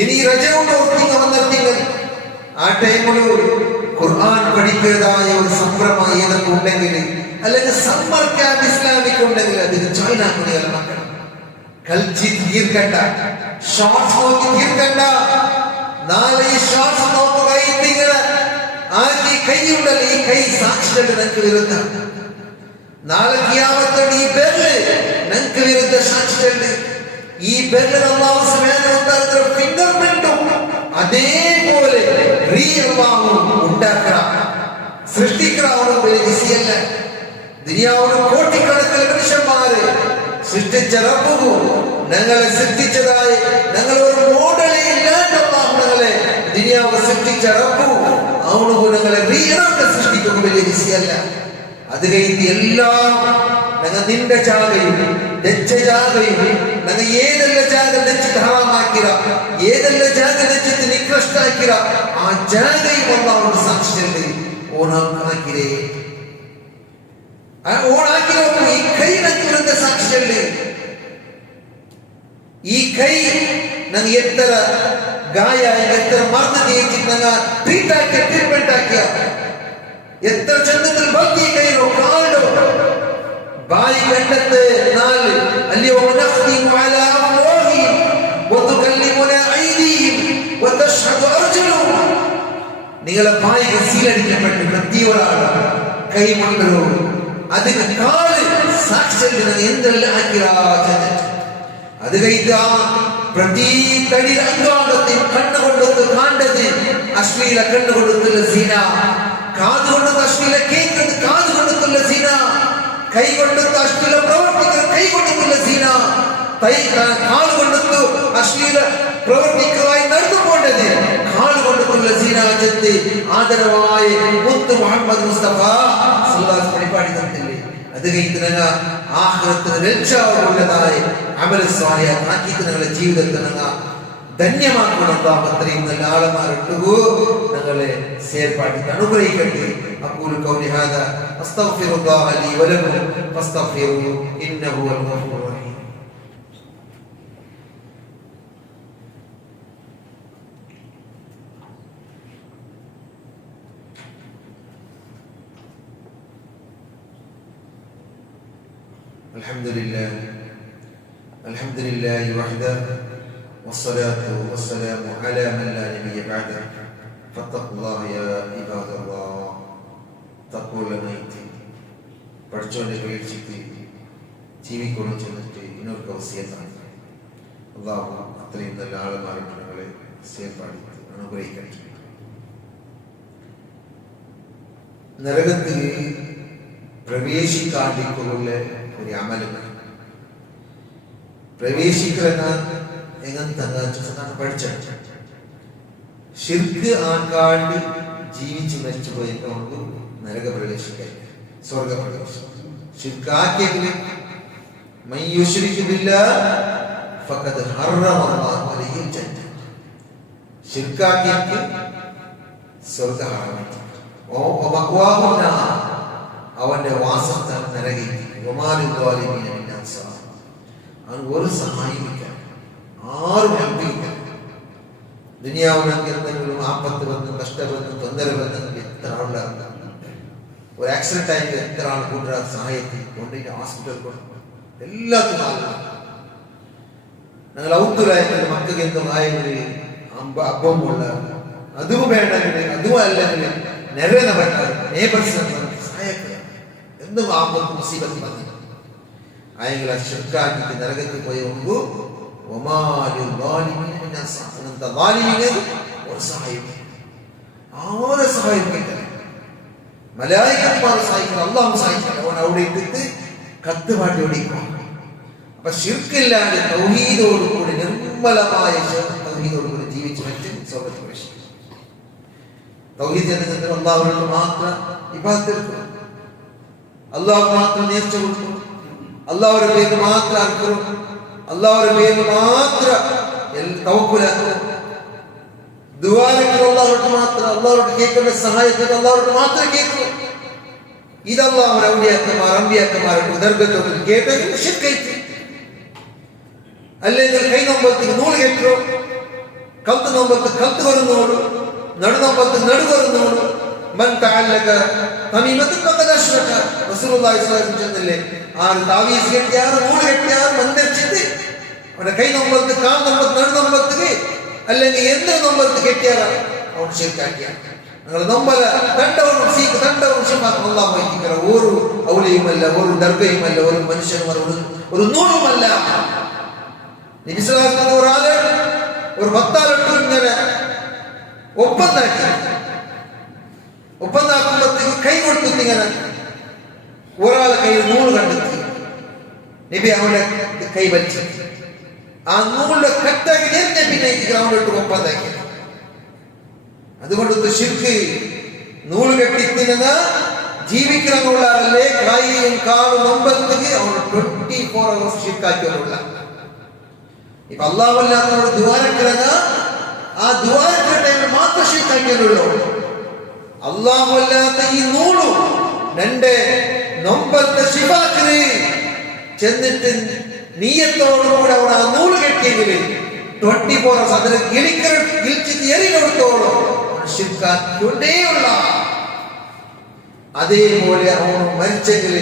ഇനി രജകൊണ്ട് ഓർത്തിങ്ങ വന്നെത്തിങ്ങൾ ആ ടൈമിൽ ഖുർആൻ പഠിക്കുന്നതായ ഒരു സംരംഭം ഏതൊക്കെ ഉണ്ടെങ്കിൽ, അല്ലെങ്കിൽ സമ്മർ ക്യാമ്പ് ഇസ്ലാമിക് ഉണ്ടെങ്കിൽ അതിന് ജോയിൻ ആക്കുക. മക്കൾ കളിച്ച് തീർക്കണ്ട, ഷോർട്സ് നോക്കി തീർക്കണ്ട. നാളെ ഈ ഷോർട്സ് നോക്കുക ആക്കി കൈയുണ്ടല്ലോ, ഈ കൈ സാക്ഷികളുടെ ഞങ്ങൾക്ക് വിരുദ്ധ. നാളെ ഖിയാമത്തോട് ഈ ബെല്ല് ഞങ്ങൾക്ക് വിരുദ്ധ സാക്ഷികളുടെ. ഈ ബെല്ലിൽ അല്ലാഹു സുബ്ഹാനഹു വ തആല ഫിംഗർ പ്രിന്റും അതേപോലെ ഉണ്ടാക്കുക, സൃഷ്ടിക്കുക. ദുനിയാവിൽ കോടിക്കണക്കിന് മനുഷ്യന്മാരെ സൃഷ്ടിച്ച റബ്ബു ഞങ്ങളെ സൃഷ്ടിച്ചതായി ഞങ്ങൾ ഒരു മോഡലേ ഇല്ലാണ്ട് ഞങ്ങളെ ദുനിയാവ് സൃഷ്ടിച്ച റബ്ബു അവനു ഞങ്ങളെ സൃഷ്ടിക്കുന്ന വലിയ വിഷയമല്ല. അത് കഴിഞ്ഞ് എല്ലാം ഞങ്ങൾ നിന്റെ ജാഗയും ദച്ച ജാഗയും ഞങ്ങൾ ഏതെല്ലാം ജാഗ ദച്ചിട്ട് ഹറാമാക്കിര, ഏതെല്ലാം ജാഗ ദച്ചിട്ട് നികൃഷ്ടാക്കിര, ആ ജാഗയും ഒന്നാണ് സാക്ഷിച്ചത് ഓണാക്കിരേ. ഓണാക്കിരോ ഈ കൈ ഞങ്ങൾക്ക് സാക്ഷിച്ചല്ലേ. ഈ കൈ ഞങ്ങൾ എത്ര ഗായായി എത്ര മറന്നു തേച്ചിട്ട് ഞങ്ങൾ ട്രീറ്റ്മെന്റ് ആക്കിയ എത്ര ചെന്നത്തിൽ ബാക്കി കൈയോ കാലോ ബായി കണ്ടത്ത് നാല് അല്ലയോ നഖ്തിമു അലാ അഫ്വാഹിഹിം വതുകല്ലിമുനാ ഐദിഹിം വതശ്ഹദു അർജുലുഹും. നിങ്ങളെ ബായി സീലടിക്കപ്പെട്ട് കത്തിയോടാണ് കൈ കൊണ്ടോ അതിന് കാല് സാക്ഷികൾ എന്തെല്ലാം ആക്കിരാ. അത് കഴിഞ്ഞ പ്രതി തടി അംഗാംഗത്തിൽ കണ്ണുകൊണ്ടൊന്ന് കാണ്ടത് അശ്ലീല കണ്ണുകൊടുത്തുള്ള സീന, കാതുകൊണ്ടൊന്ന് അശ്ലീല കേൾക്കുന്നത് കാതുകൊടുത്തുള്ള സീന, കൈ കൊണ്ടൊന്ന് അശ്ലീല പ്രവർത്തിക്കുന്ന കൈ കൊണ്ടുള്ള സീന, കാലുകൊണ്ടൊന്ന് അശ്ലീല പ്രവർത്തിക്കുന്നതായി നടന്നു പോണ്ടത് കാലുകൊണ്ട് കൊണ്ടിട്ടുള്ള സീനാജത്ത് ആദരവായ മുത്ത് മുഹമ്മദ് മുസ്തഫ സല്ലല്ലാഹു പരിപാടി തന്നില്ലേ. അത് കഴിഞ്ഞ ആഖിറത്തിന് രക്ഷാവുള്ളതായ അമൽ സ്വാലിഹ് ആക്കിയിട്ട് നിങ്ങളുടെ ജീവിതത്തിന് ധന്യമാക്കണം. അത്രയും നല്ല ആളന്മാരുണ്ടോ ഞങ്ങളെ സേർപ്പാട്ടി അനുഗ്രഹിക്കട്ടെ. അഖൂലു ഖൗലി ഹാദാ അസ്തഗ്ഫിറുല്ലാഹ ലീ വലക്കും ഫസ്തഗ്ഫിറൂഹു ഇന്നഹു ഹുവൽ ഗഫൂറുർ റഹീം. الحمد لله وحده والصلاة والسلام على من لا نبي بعده فاتقوا الله يا عباد الله. തഖ്വയുള്ളവനായിട്ട് പഠിച്ചവന്റെ പേടിച്ചിട്ട് ജീവിക്കണം ചെന്നിട്ട് ഇന്നൊരു വസിയത്താണ്. അല്ലാഹു അത്രയും നല്ല ആളുമാരുടെ ഞങ്ങളെ സേർപ്പാടി അനുഗ്രഹിക്കട്ടെ. നരകത്തിൽ പ്രവേശിക്കാണ്ടിക്കുള്ള ഒരു അമലാണ്. പ്രവേശിക്കുന്ന എങ്ങനെ പഠിച്ച ശിർക്ക് ആക്കാണ്ട് ജീവിച്ചു മരിച്ചു പോയതുകൊണ്ട് നരക പ്രവേശിക്കാൻ സ്വർഗ പ്രവേശം. ശിർക്കാക്കിയെങ്കിൽ ശിർക്കാക്കിയെങ്കിൽ സ്വർഗ അവന്റെ വാസസ്ഥാൻ നരകി. അവൻ ഒരു സഹായിക്കാൻ ആരും ഹെൽപ്പിക്കാൻ. ദുനിയാവിനൊക്കെ എന്തെങ്കിലും ആപത്ത് വന്ന് കഷ്ടപ്പെട്ട് തൊന്തര വന്ന് എത്ര ആളുണ്ടാകും. ഒരു ആക്സിഡന്റ് ആയിട്ട് എത്ര ആൾ കൂട്ടുക സഹായത്തിൽ കൊണ്ടിട്ട് ഹോസ്പിറ്റൽ കൊടുക്കും. എല്ലാത്തിനും ആളുകൾ ഞങ്ങൾ ഔത്തുരായെങ്കിൽ മക്കൾക്ക് എന്തോ ആയെങ്കിൽ അപ്പമുള്ള അതും വേണമെങ്കിൽ അതും അല്ലെങ്കിൽ നിറയെ പറ്റാതെ നേബേഴ്സ് സഹായിക്കുക. എന്തും ആപത്ത് മുസീബത്ത് വന്നു ആയെങ്കിൽ ആ ശിർക്കാക്കിട്ട് നരകത്തിൽ പോയി നോക്കൂ. ഒരു സഹായം ആരെ സഹായിക്കില്ല. മലായികന്മാർ സഹായിക്കണം, അള്ളാഹു സഹായിക്കണം. അവൻ അവിടെ ഇട്ടിട്ട് കത്തുപാട്ടി ഓടിക്കണം. അപ്പൊ ശിർക്കില്ലാതെ തൗഹീദോടുകൂടി നിർമ്മലമായ തൗഹീദോടുകൂടി ജീവിച്ചു മറ്റും സ്വർഗ്ഗത്തിൽ പ്രവേശിക്കും. തൗഹീദ് എന്നത് അള്ളാഹുവിനോട് മാത്രം ഇബാദത്ത് എടുക്കണം, അള്ളാഹു മാത്രം നേർച്ച കൊടുക്കണം, അള്ളാഹുവിന്റെ പേര് മാത്രം അർക്കണം, അള്ളാഹുവിന്റെ പേര് മാത്രം തവക്കുലാക്കണം. ദുആകൾ അള്ളാഹുവിനോട് മാത്രം, അള്ളാഹുവിനോട് കേൾക്കേണ്ട സഹായത്തിന് അള്ളാഹുവിനോട് മാത്രം കേൾക്കണം. ഇത് അള്ളാഹുവിന്റെ ഔലിയാക്കന്മാർ അമ്പിയാക്കന്മാരുടെ ദർഗത്തിൽ കേട്ടെങ്കിൽ ശിർക്കൈത്ത്. അല്ലെങ്കിൽ കൈ നോമ്പത്തിന് നൂല് കെട്ടോ, കത്ത് നോമ്പത്ത് കത്ത് കൊരുന്നോളൂ, നടുനോമ്പത്ത് നടു കൊരുന്നോളൂ. മൻ തഅല്ലക തമീമത്തുൻ ഫഖദ് അശ്റക. റസൂലുള്ളാഹി സ്വല്ലല്ലാഹു അലൈഹി വസല്ലം ചെന്നില്ലേ, ആര് താവീസ് കെട്ടിയാർ നൂല് കെട്ടിയാർ മന്ത്രിച്ചിട്ട് അവന്റെ കൈ നോമ്പത്ത് കാൽ നോമ്പത്ത് നടു നോമ്പത്തിന് അല്ലെങ്കിൽ എന്ത് നോമ്പത്ത് കെട്ടിയാറാണ് അവൻ ശിർക്കാക്കിയാണ്. ഞങ്ങൾ നൊമ്പല തണ്ടവും സീക്ക് തണ്ടവും ശിഫാക്കും അല്ലാഹു വൈദിക്കറ. ഒരു ഔലിയുമല്ല, ഒരു ദർഗയുമല്ല, ഒരു മനുഷ്യനുമല്ല, ഒരു നൂറുമല്ല. നബി സല്ലല്ലാഹു അലൈഹി വസല്ലം ഒരാളെ ഒരു 10 ഇങ്ങനെ ഒപ്പന്താക്കുമ്പോഴത്തേക്ക് കൈ കൊടുത്തിട്ട് ഇങ്ങനെ ഒരാളെ കയ്യിൽ നൂല് കണ്ടെത്തി നബി അവന്റെ കൈ വലിച്ചു. ആ നൂലിന്റെ കട്ടാക്കി നേരത്തെ പിന്നെ ഗ്രൗണ്ടിട്ട് ഒപ്പന്താക്കി. അതുകൊണ്ട് ശിർക്ക് നൂല് കെട്ടിത്തിന ജീവിക്കണമെന്നുള്ളതല്ലേ. കൈയും കാലും നൊമ്പത്തേക്ക് അവൻ 24 hours ശിർക്കാക്കിയുള്ള. ഇപ്പൊ അല്ലാഹുവല്ലാത്തവരോട് ദുആരക്കറങ്ങ, ആ ദുആരക്കറ ടൈമിൽ മാത്രം ശിർക്കാക്കിയുള്ളൂ. അല്ലാഹുവല്ലാത്ത ഈ നൂലു നിന്റെ നൊമ്പത്തെ ശിഫാക്കിന് ചെന്നിട്ട് നീയത്തോടുകൂടെ അവിടെ ആ നൂല് കെട്ടിയെങ്കിൽ 24 hours അതിന് ഗിളിച്ചിട്ട് എറികൊടുത്തോളൂ ശിർക്കാക്കിക്കൊണ്ടേയുള്ള. അതേപോലെ അവൻ മരിച്ചെങ്കിൽ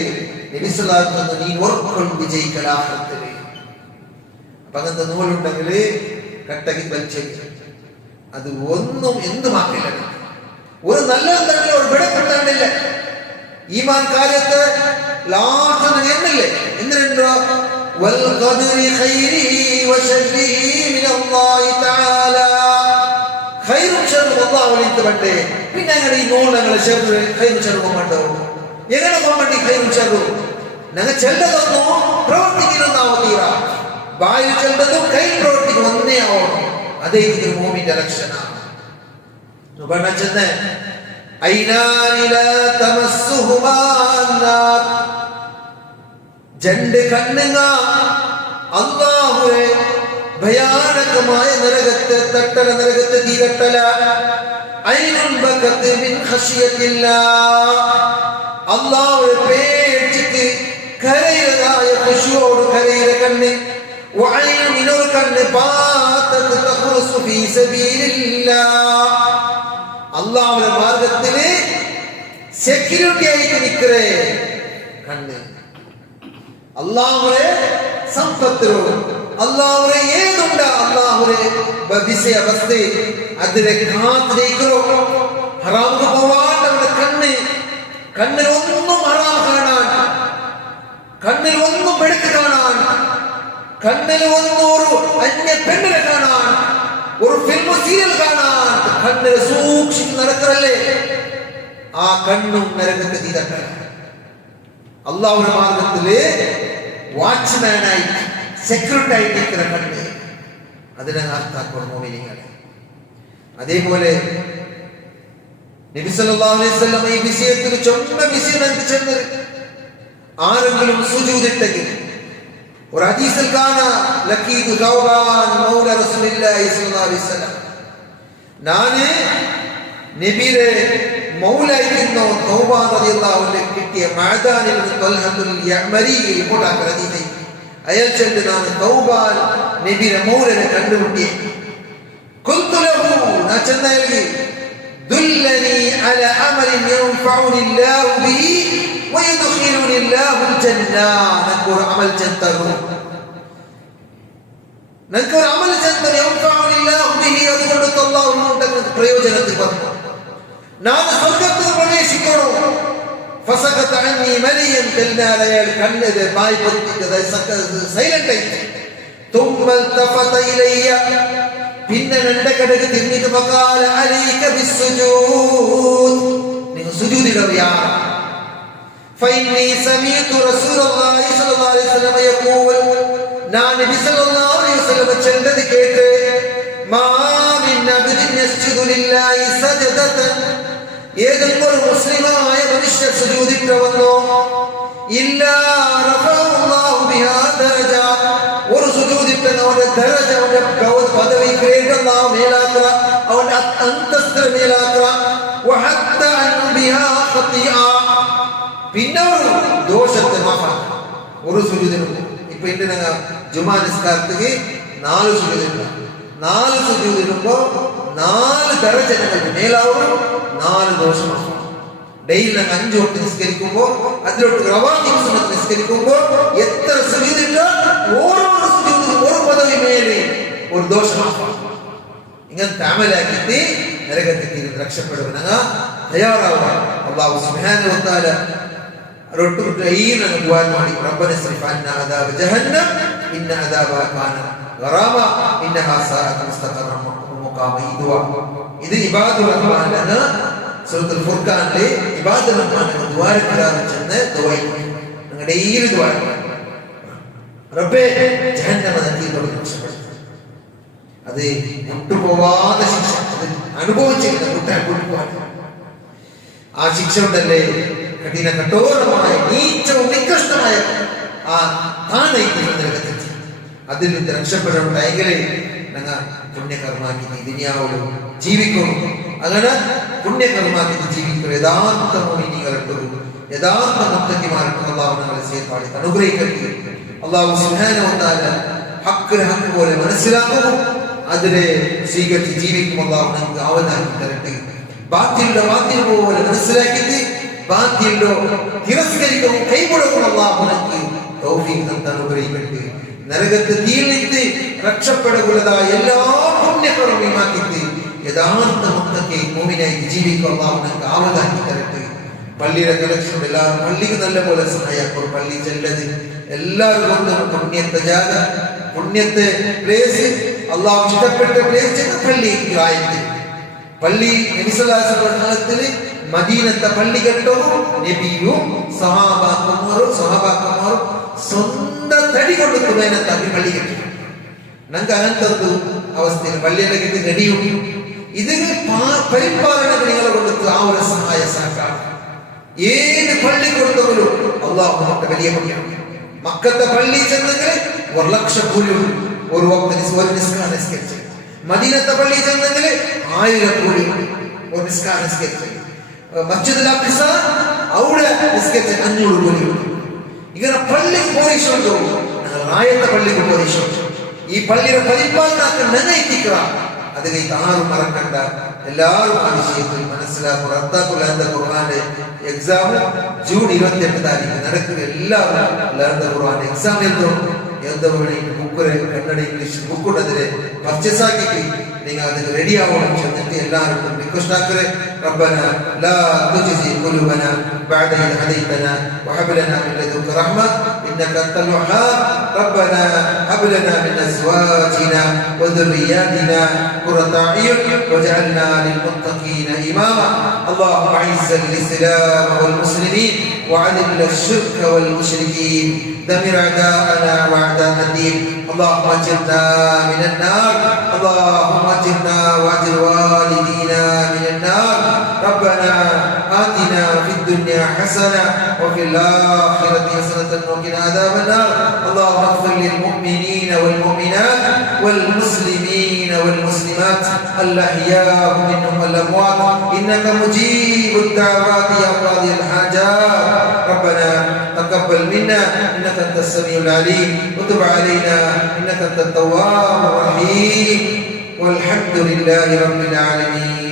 നബി സല്ലല്ലാഹു അലൈഹി വസല്ലം നീ ഉറക്കം വിജയിക്കലാഹത്തില്. അപ്പൊ അങ്ങനത്തെ നൂലുണ്ടെങ്കിൽ കട്ടകി വലിച്ച അത് ഒന്നും എന്തുമാക്കില്ല. ഒരു നല്ലതെന്തെങ്കിലും ഒരു വിടപ്പെട്ടാണ്ടില്ല. ഈമാൻ കാര്യത്ത് ലാസ്റ്റ് എന്നില്ലേ എന്തിനുണ്ടോ والقدر خيره وشره من الله تعالى. ഖൈറും ശർറും അല്ലാഹുവിൽ ഇത്തബട്ടെ. പിന്നെ ഞങ്ങൾ ഈ നൂൽ ഞങ്ങളെ ഖൈറും ശർറും കൊണ്ടോ എങ്ങനെ കൊണ്ടി ഖൈറും ശർറും ഞങ്ങൾ ചെല്ലതൊന്നോ പ്രവർത്തിക്കുന്നതാവതീറ. വായു ചെല്ലതും കൈ പ്രവർത്തിക്കും ഒന്നേ ആവണം. അതേ ഇതിൽ മോമിന്റെ ലക്ഷണമാണ്. പറഞ്ഞ ഐനാനി ലാ തമസ്സുഹുമാ അന്നാർ, രണ്ട് കണ്ണുങ്ങ അല്ലാഹുവേ ഭയാനകമായ നരകത്തെ തട്ടല, നരകത്തെ തീ തട്ടല. ഐനുൻ ബകത് മിൻ ഖശിയത്തില്ലാഹ്, അല്ലാഹുവേ പേടിച്ചിട്ട് കരയുന്നതായ ഖുശൂഅോട് കരയുന്ന കണ്ണ്. വഐനുൻ, ഇനൊരു കണ്ണ് ബാതത് തഖ്റുസു ഫീ സബീലില്ലാഹ്, അല്ലാഹുവിന്റെ മാർഗ്ഗത്തില് സെക്യൂരിറ്റി ആയിട്ട് നിൽക്കറേ കണ്ണ്. അല്ലാഹുവേ സമ്പത്തിലോ അല്ലാഹുവേ ഏതുണ്ട അല്ലാഹുവേ ബിസി അവസ്ഥ അതിനെ കാത്തിരിക്കോ. ഹറാമ് പോവാണ്ടവരുടെ കണ്ണ്, കണ്ണിൽ ഒന്നും ഹറാം കാണാൻ, കണ്ണിൽ ഒന്നും വെടുക്ക് കാണാൻ, കണ്ണിൽ ഒന്നും ഒരു അന്യ പെണ്ണിനെ കാണാൻ, ഒരു ഫിലിം സീരിയൽ കാണാൻ കണ്ണിൽ സൂക്ഷിച്ച് നടക്കറല്ലേ, ആ കണ്ണും നരകത്തെ തീ തട്ടല. അല്ലാഹുവിന്റെ മാർഗത്തില് വാച്ച്മാനായി സെക്യൂരിറ്റി ആയിട്ട് നിൽക്കുന്ന കണ്ണ്, അതിനെ അർത്ഥാക്കണം മോമിനികളെ. അതേപോലെ നബി സല്ലല്ലാഹു അലൈഹി വസല്ലം ഈ വിഷയത്തിൽ ചൊമ്മ വിഷയം നമുക്ക് ചെന്നത്, ആരെങ്കിലും സുജൂദിട്ടെങ്കിൽ ഒരു ഹദീസിൽ കാണാ ലഖീദു തൗബാൻ മൗല റസൂലുള്ളാഹി സ്വല്ലല്ലാഹു അലൈഹി വസല്ലം, ഞാന് നബിയുടെ മൗലായിരുന്നു തൗബാൻ റളിയല്ലാഹു അൻഹു കിട്ടിയ മഅദാൻ ഇബ്നു തൽഹത്തുൽ യഅമരി റിപ്പോർട്ടാണ് ഹദീസ്. അയാൾ ചെന്ന് ഞാൻ തൗബാൻ നബിയുടെ മൗലനെ കണ്ടുമുട്ടിയെ. ഖുൽതു ലഹു, ഞാൻ ചെന്നയാൾക്ക് ദുല്ലനി അല അമലിൻ യൻഫഉനി അല്ലാഹു ബിഹി വയദ്ഖിലുനി അല്ലാഹുൽ ജന്ന, നക്കൂർ അമൽ ചെന്തറു, നക്കൂർ അമൽ ചെന്തറു യൻഫഉനി അല്ലാഹു ബിഹി, അതുകൊണ്ട് അല്ലാഹു നമുക്ക് പ്രയോജനത്തിൽ വന്നു, ഞാൻ സ്വർഗ്ഗത്തിൽ പ്രവേശിക്കണം. ഫസഖത അന്നി മലിയൻ കൽനാല, അയാൾ കണ്ണത് ബായ് പൊത്തിട്ട് സൈലന്റ് ആയി. തുമ്മ തഫത ഇലയ്യ, പിന്നെ എന്റെ കടക്ക് തിരിഞ്ഞിട്ട് ഫഖാല അലൈക ബിസ്സുജൂദ്, നിങ്ങൾ സുജൂദിടുക. ഫഇന്നി സമീഅതു റസൂലുള്ളാഹി സ്വല്ലല്ലാഹു അലൈഹി വസല്ലം യഖൂൽ, ഞാൻ നബി സ്വല്ലല്ലാഹു അലൈഹി വസല്ലം ചൊല്ലുന്നത് കേട്ട്, മാ മിൻ അബ്ദിൻ യസ്ജുദു ലില്ലാഹി സജദതൻ, ഏതെങ്കിലും ഒരു മുസ്ലിമായ മനുഷ്യ സുജൂദിട്ട് വന്നോ, ഇല്ലാ റഫഅല്ലാഹു ബിഹാ ദറജ, ഒരു സുജൂദിട്ട് അവന്റെ ദറജ, അവന്റെ പദവി ഗ്രേഡ് അല്ലാഹു മേലാക്കുക, അവന്റെ അന്തസ്ത് മേലാക്കുക. വഹത്ത അൻ ബിഹാ ഖതിഅ, പിന്നെ ഒരു ദോഷത്തെ മാഫാക്കുക. ഒരു സുജൂദിന് ഇപ്പൊ ഇന്ന് ഞങ്ങൾ ജുമാ നിസ്കാരത്തിക്ക് 4 സുജൂദിന്, 4 സുജൂദിനുമ്പോ 4 ദറജ മേലാവും, 4 ദോഷമാണ്. ഡെയിലി 5 വക്ത് നിസ്കരിക്കുമ്പോ അതിലോട്ട് റവാത്തിബ് സുന്നത്ത് നിസ്കരിക്കുമ്പോ എത്ര സുജൂദിട്ടോ ഓരോ സുജൂദിനും ഒരു പദവി മേലെ ഒരു ദോഷമാണ്. ഇങ്ങനത്തെ അമലാക്കിയിട്ട് നരകത്തിൽ രക്ഷപ്പെടുക തയ്യാറാവുക. അല്ലാഹു സുബ്ഹാനഹു വ തആല റൊട്ടുട്ട് ഈന ദുആ ಮಾಡಿ റബ്ബന സ്രിഫ് അന്നാ അദാബ ജഹന്നം ഇന്ന അദാബഹ കാന ഗറാമ ഇന്നഹാ സാഅത് മുസ്തഖറൻ മുഖാമ. ഇത് ഇബാദുർ റഹ്മാനാണ്. സൂറത്തുൽ ഫുർഖാനിലെ ഇബാദുർ റഹ്മാന്റെ ദുആയിലാണ് ചെന്ന് ദുആ നിങ്ങളുടെ ഈ ദുആ, റബ്ബേ ജഹന്നമത്തിൽ നിന്ന് രക്ഷപ്പെടുത്തുക. അത് വിട്ടുപോവാതെ ശിക്ഷ, അത് അനുഭവിച്ചിരിക്കുന്ന ആ ശിക്ഷ ഉണ്ടല്ലേ കഠിന കഠോരമായ നീച്ചവും നികൃഷ്ടമായ ആ താനൈക്യത്തിൽ അതിൽ നിന്ന് രക്ഷപ്പെടണമെങ്കിൽ ഞങ്ങൾ പുണ്യകർമാക്കി ദുനിയാവിലും ജീവിക്കണം. അങ്ങനെ പുണ്യകർമാക്കി ജീവിക്കും യഥാർത്ഥ മോഹിനികളിട്ടൊരു യഥാർത്ഥ മുത്തക്കിമാർക്കും അള്ളാഹു ഞങ്ങളെ സേഫാടി അനുഗ്രഹിക്കട്ടെ. അള്ളാഹു സുബ്ഹാനഹു വ തആല ഹക്ക് ഹക്ക് പോലെ മനസ്സിലാക്കും, അതിനെ സ്വീകരിച്ച് ജീവിക്കും. അള്ളാഹു ഞങ്ങൾക്ക് ആവനാക്കി തരട്ടെ. ബാത്തിലുള്ള ബാത്തിൽ പോലെ മനസ്സിലാക്കിയിട്ട് ബാത്തിലോ തിരസ്കരിക്കും കൈകൊടുക്കും. അള്ളാഹു ഞങ്ങൾക്ക് തൗഫീഖ് തന്ന് അനുഗ്രഹിക്കട്ടെ. നരകത്തെ തീർന്നിട്ട് രക്ഷപ്പെടുകയുള്ളതായ എല്ലാ പുണ്യകർമ്മമാക്കിയിട്ട് യഥാർത്ഥ മുത്തക്കെ മോമിനായി ജീവിക്കും. അള്ളാഹു ഞങ്ങൾക്ക് ആവനാക്കി തരട്ടെ. പള്ളിയുടെ കളക്ഷൻ എല്ലാവരും പള്ളിക്ക് നല്ല പോലെ സഹായിക്കും. പള്ളി ചെല്ലത് എല്ലാവരും കൊണ്ടും പുണ്യത്തെ ജാഗ, പുണ്യത്തെ പ്ലേസ്, അള്ളാഹു ഇഷ്ടപ്പെട്ട പ്ലേസ് പള്ളി ആയിട്ട് പള്ളി നബിസല്ലാഹു മദീനത്തെ പള്ളി കെട്ടവും നബിയും സഹാബാക്കന്മാരും സ്വന്തം തടി കൊണ്ട് വേനത്താക്കി പള്ളി കെട്ടി. ഞങ്ങൾക്ക് അങ്ങനത്തെ അവസ്ഥയിൽ പള്ളിയെല്ലാം കെട്ടി റെഡിയും ഇത് പരിപാലനം നിങ്ങളെ കൊടുത്ത് ആ ഒരു സഹായ സഹകരണം ഏത് പള്ളി കൊടുത്തവരും അള്ളാഹു നമുക്ക് വലിയ പള്ളിയാണ്. മക്കത്തെ പള്ളി ചെന്നെങ്കിൽ 1,00,000 കൂലി ഒരു നിസ്കാരം നിസ്കരിച്ചു. മദീനത്തെ പള്ളി ചെന്നെങ്കിൽ 1000 കൂലി ഒരു നിസ്കാരം നിസ്കരിച്ചു. മസ്ജിദുൽ അഖ്സ അവിടെ നിസ്കരിച്ച 500 കൂലി. ഇങ്ങനെ പള്ളി പോലീസുണ്ടോ ആയത്തെ പള്ളിക്ക് പോലീസ് ഈ പള്ളിയുടെ പരിപാലനಕ್ಕೆ ನೆನೈತಿക്കുക അത് കഴിഞ്ഞ് ആരും മറക്കണ്ട. എല്ലാവരും ആ വിഷയത്തിൽ മനസ്സിലാക്കുക. റദ്ദാഖുൽ ഖുർആന്റെ എക്സാം ജൂൺ 28 താരീഖ് നടക്കുക. എല്ലാവരും ഖുർആൻ എക്സാം എന്തോ ബുക്ക് കന്നഡ ഇംഗ്ലീഷ് ബുക്കുണ്ടതിന് പർച്ചേസ് ആക്കി നിങ്ങൾ അതിന് റെഡി ആവണം. ചെന്നിട്ട് എല്ലാവർക്കും റിക്വസ്റ്റ് ആക്കരെ ربنا لا تجزي قلوبنا بعد إذ هديتنا وهب لنا من لدنك رحمة إنك أنت الوهاب ربنا هب لنا من أزواجنا وذرياتنا قرة أعين واجعلنا للمتقين إماما اللهم أعز الإسلام والمسلمين وأذل الشرك والمشركين دمر أعداءنا وأعداء الدين اللهم أجرنا من النار اللهم أجرنا وأجر والدينا من النار ربنا آتنا في الدنيا حسنة وفي الآخرة حسنة وقنا عذاب النار اللهم اغفر للمؤمنين والمؤمنات والمسلمين والمسلمات الأحياء منهم والأموات إنك مجيب الدعوات يا قاضي الحاجات ربنا تقبل منا إنك أنت السميع العليم وتب علينا إنك أنت التواب الرحيم والحمد لله رب العالمين.